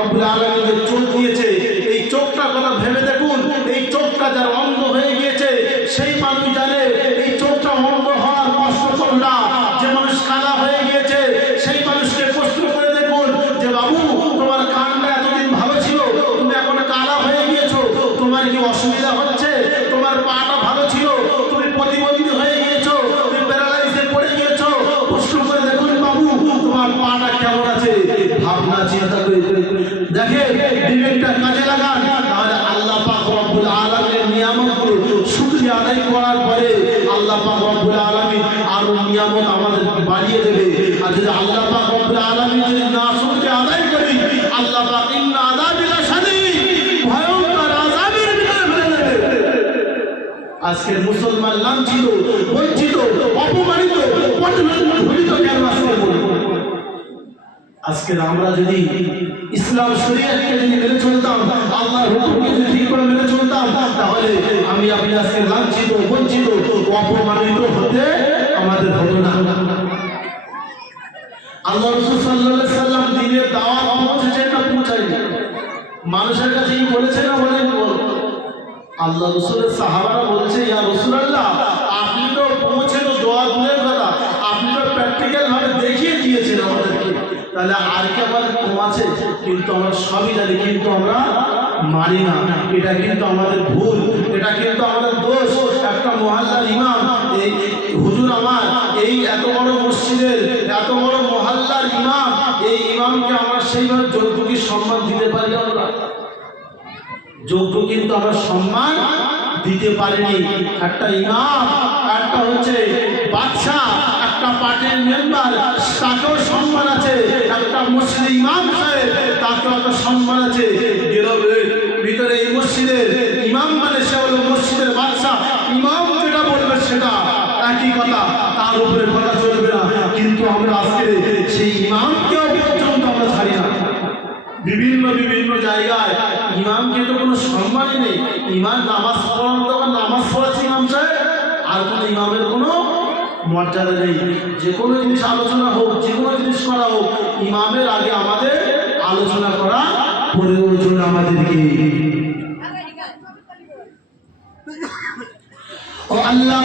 রব্বুল আলমীকে বিবেকটা কাজে লাগান। তাহলে আল্লাহ পাক রব্বুল আলামিনের নিয়ামতগুলো শুকরিয়া আদায় করার পরে আল্লাহ পাক রব্বুল আলামিন আরও নিয়ামত আমাদেরকে বাড়িয়ে দেবে। আর যদি আল্লাহ পাক রব্বুল আলামিন যদি না শুকরিয়া আদায় করি, আল্লাহ পাক ইন্না আযাবিলা শাদীদ, ভয়ঙ্কর আযাবের ভিতরে ফেলে দেবে। আজকের মুসলমান লাঞ্ছিত, বঞ্চিত, অপমানিত পরিণত কেন আজকে আজকে আমরা যদি ഇസ്ലാം ശരിയത്തിൽ നിലച്ചെടുത്താണ് কিন্তু আমরা সবই জানি, কিন্তু আমরা মানি না। এটা কিন্তু আমাদের ভুল, এটা কিন্তু আমাদের দোষ। একটা মহল্লার ইমাম, এই হুজুর আমার, এই এত বড় মসজিদের, এত বড় মহল্লার ইমাম, এই ইমামকে আমরা সেইভাবে যৌতুকি সম্মান দিতে পারি আমরা? যোগ্য কিন্তু আমরা সম্মান দিতে পারিনি। একটা ইমাম, একটা হচ্ছে বাদশা একটা পার্টির মেম্বার, তাকেও সম্মান আছে। একটা মসজিদ ইমাম সাহেব একটা সম্মান আছে। ভিতরে এই মসজিদের ইমাম মানে সে হলো মসজিদের বাদশা ইমাম যেটা বলবে সেটা একই কথা, তার উপরে কথা চলবে না। কিন্তু আমরা আজকে সেই ইমামকেও পর্যন্ত আমরা ছাড়ি না। বিভিন্ন বিভিন্ন জায়গায় ইমামকে তো কোনো সম্মানই নেই। ইমাম নামাজ পড়ান তখন নামাজ পড়াচ্ছে ইমাম সাহেব? আর কোনো ইমামের কোনো মর্যাদা নেই। যে কোনো জিনিস আলোচনা হোক, যে কোনো জিনিস করা হোক, ইমামের আগে আমাদের আলোচনা করা প্রয়োজন আমাদেরকে। ও আল্লাহ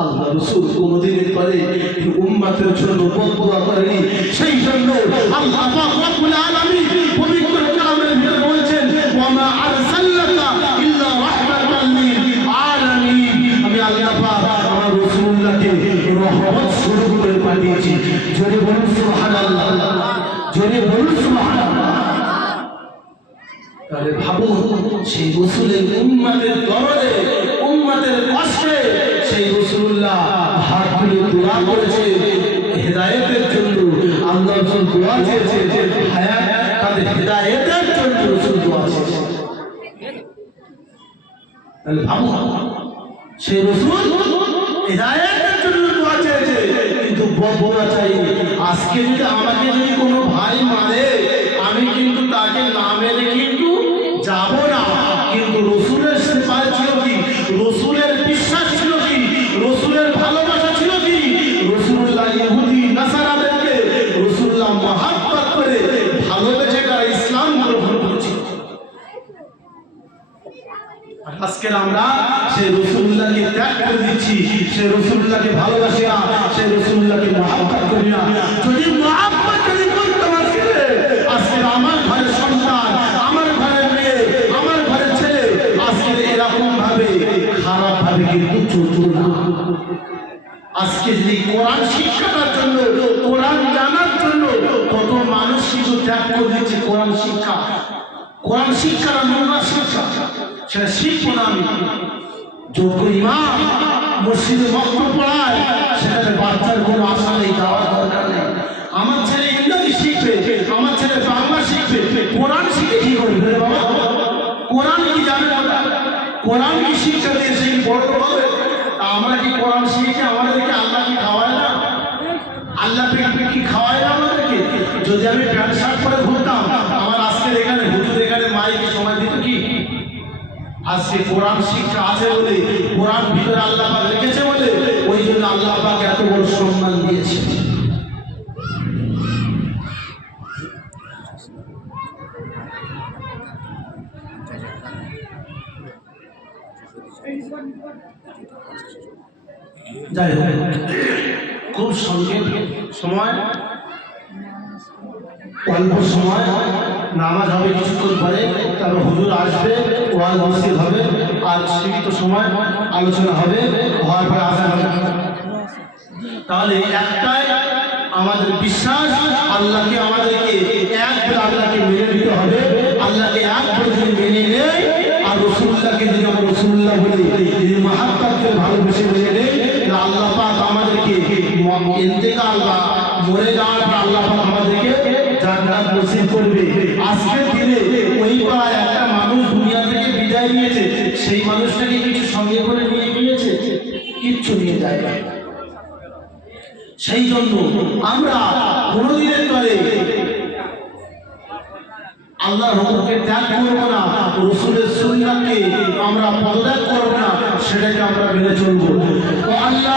আল্লাহ রসুল কোনদিনের পরে উম্মাতের জন্য বদুয়া করেনি। সেই জন্য আল্লাহ রব্বুল আলামিন পবিত্র কালামের ভিতরে বলছেন লিল আলামিন আমি আল্লাহ পাক আমার রাসূলুল্লাহকে রহমত করে পাঠিয়েছি। জোরে বলুন সুবহানাল্লাহ। জোরে বলুন সুবহানাল্লাহ। তাহলে ভাবো সেই রসুলের উম্মাদের দরদে উম্মাদের কষ্টে সেই রসুল্লাহ হাত দোয়া করেছে জন্য, আল্লাহ দোয়া চেয়েছে, হায়াত তাদের জন্য রসুল দোয়া চেয়েছে। তাহলে ভাবো, সেই রসুল জন্য দোয়া চেয়েছে, কিন্তু চাই, আজকে যদি আমাকে যদি কোনো ভাই মারে, আমি কিন্তু তাকে না মেরে সেই রসুল্লাহকে ভালোবাসি সেই রসুল্লাহকে মহাব্বত করি যদি মহাব্বত যদি করতাম আজকে আজকে আমার ঘরের সন্তান, আমার ঘরের মেয়ে, আমার ঘরের ছেলে, আজকে এরকম ভাবে খারাপ ভাবে কিন্তু চলতো না। আজকে যদি কোরআন শিক্ষাটার জন্য, কোরআন জানার জন্য কত মানুষ কিছু ত্যাগ করে দিচ্ছে কোরআন শিক্ষা। কোরআন শিক্ষাটা নোংরা শিক্ষা, সেটা শিখব না আমি। যোগ্য ইমাম মসজিদে বক্তব্য পড়ায় সেখানে বাচ্চার কোনো আশা নেই, যাওয়ার দরকার নেই। আমার ছেলে ইংরেজি শিখবে, আমার ছেলে বাংলা শিখবে, কোরআন শিখে কি করবে বাবা? কোরআন কি জানে কোরআন কি শিক্ষা দিয়ে সেই বড় হবে আমরা কি কোরআন শিখে আমাদেরকে আল্লাহ কি খাওয়ায় না? আল্লাহ কি খাওয়ায় না আমাদেরকে? যদি আমি প্যান্ট শার্ট পরে ঘুরতাম আমার আজকের এখানে হুজুর এখানে মাইকে সময় দিত কি আজকে কোরআন শিক্ষা আছে বলে, কোরআন ভিতরে আল্লাহ পাক রেখেছে বলে, ওই জন্য আল্লাহ পাক এত বড় সম্মান দিয়েছে যাই হোক, খুব সময়, অল্প সময় নামাজ হবে কিছুক্ষণ পরে, তারপর হুজুর আসবে ওয়াল মসজিদ হবে, আর সীমিত সময় আলোচনা হবে, হওয়ার পরে আসা হবে। তাহলে একটাই আমাদের বিশ্বাস, আল্লাহকে আমাদেরকে এক আল্লাহকে মেনে নিতে হবে, আল্লাহকে এক বলে যদি মেনে নেই আর রসুল্লাহকে যদি আমরা রসুল্লাহ বলি, যদি মাহাত্মাকে ভালোবেসে মেনে নেই আল্লাহ পাক আমাদেরকে ইন্তেকাল বা মরে যাওয়ার পর আল্লাহ পাক আমাদেরকে জান্নাত নসিব করবে। আজকের দিনে ওই পাড়ায় একটা মানুষ দুনিয়া থেকে বিদায় নিয়েছে, সেই মানুষটাকে কিছু সঙ্গে করে নিয়ে গিয়েছে, কিচ্ছু নিয়ে যায় না। সেই জন্য আমরা কোনদিনের তরে আল্লাহর হুকুমকে ত্যাগ করব না, রসুলের সুন্নাতকে আমরা পদত্যাগ করব না, সেটাকে আমরা মেনে চলবো। আল্লাহ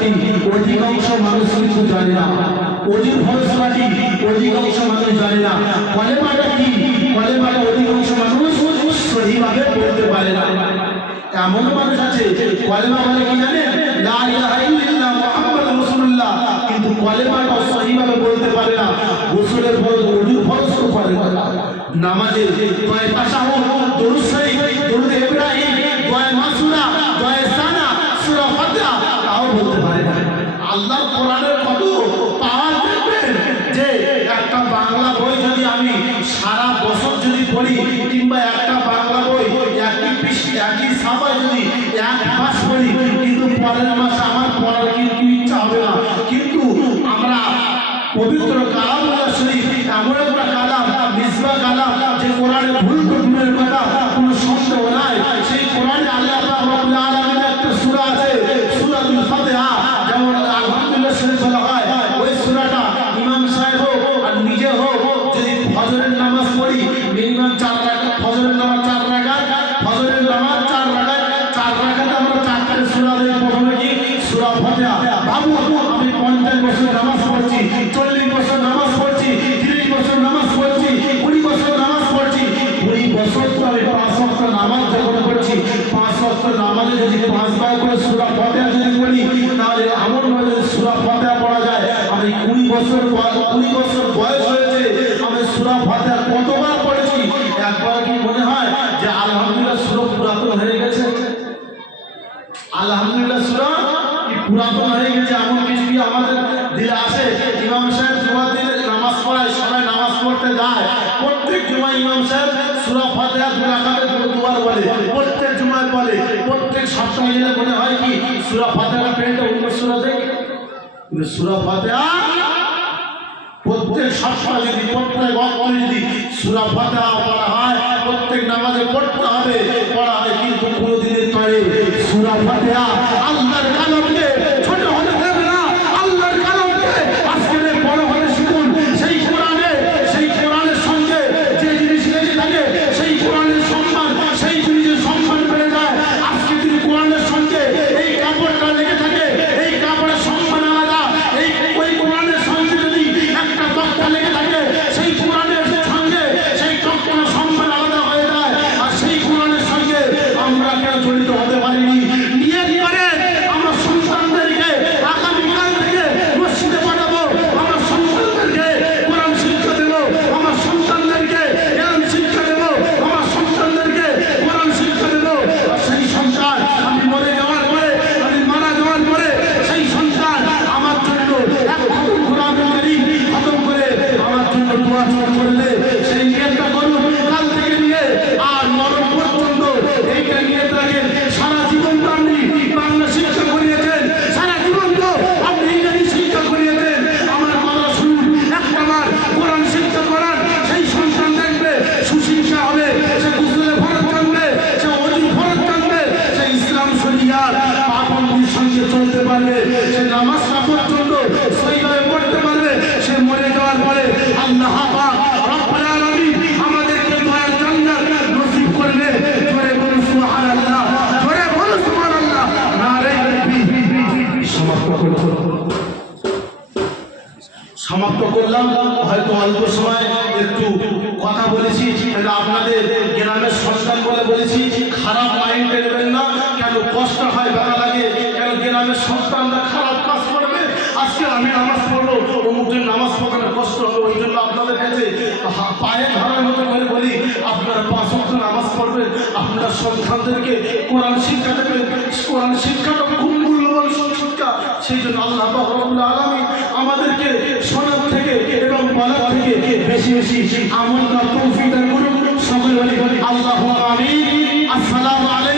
অধিকাংশ মানুষ কিন্তু জানে না। অজির অধিকাংশ মানুষ জানে না। কি? অধিকাংশ মানুষ সহিভাবে বলতে পারে না। এমন মানুষ আছে কলেমা বলে কি রাসূলুল্লাহ। কিন্তু কলেমাটা সহিভাবে বলতে পারে না। গোসলের ফরজ ওযুর ফরজ তো পারে না দরুদ Ano na naman sa আলহামদুলিল্লাহ পুরাতন হয়ে গেছে? এমন কিছু আমাদের দিলে আসে? ইমাম সাহেব জুমার নামাজ পড়ায়, সবাই নামাজ পড়তে যায়। প্রত্যেক জুমা ইমাম সাহেব সূরা ফাতিহা দুরাকাতে দুবার বলে। বলে, প্রত্যেক সপ্তাহে গেলে মনে হয় কি সুরা ফাতেহা পেনটা অন্য সুরা দেয়? কিন্তু সুরা ফাতেহা, প্রত্যেক সপ্তাহে যদি প্রত্যেক অক্ষরে যদি সুরা ফাতেহা পড়া হয়, প্রত্যেক নামাজে পড়তে হবে, পড়া হয় কিন্তু কোনোদিনের তরে সুরা ফাতিহা পারবে সে নামাজটা পর্যন্ত সহিভাবে পড়তে পারবে। সে মরে যাওয়ার পরে আল্লাহ সমাপ্ত করলাম। হয়তো অল্প সময় একটু কথা বলেছি আপনাদের গ্রামের সন্তান বলে বলেছি। খারাপ মাইন্ডে না, কেন কষ্ট হয় ব্যথা লাগে গ্রামের সন্তানরা খারাপ কাজ করবে? আজকে আমি নামাজ পড়ব অমুকজন নামাজ পড়ানো কষ্ট হবে, ওই জন্য আপনাদের কাছে পায়ে ধরার মতো করে বলি, আপনারা পাঁচ অক্ষ নামাজ পড়বেন, আপনার সন্তানদেরকে কোরআন শিক্ষা দেবেন, কোরআন শিক্ষাটা খুব মূল্যবান শিক্ষা, সেই জন্য আল্লাহ রবুল্লা আলমী আমাদেরকে শোনার থেকে এবং বলার থেকে বেশি বেশি আমল তৌফিক করুন। সবাই বলি, আল্লাহ আলী আসসালামু আলাইকুম।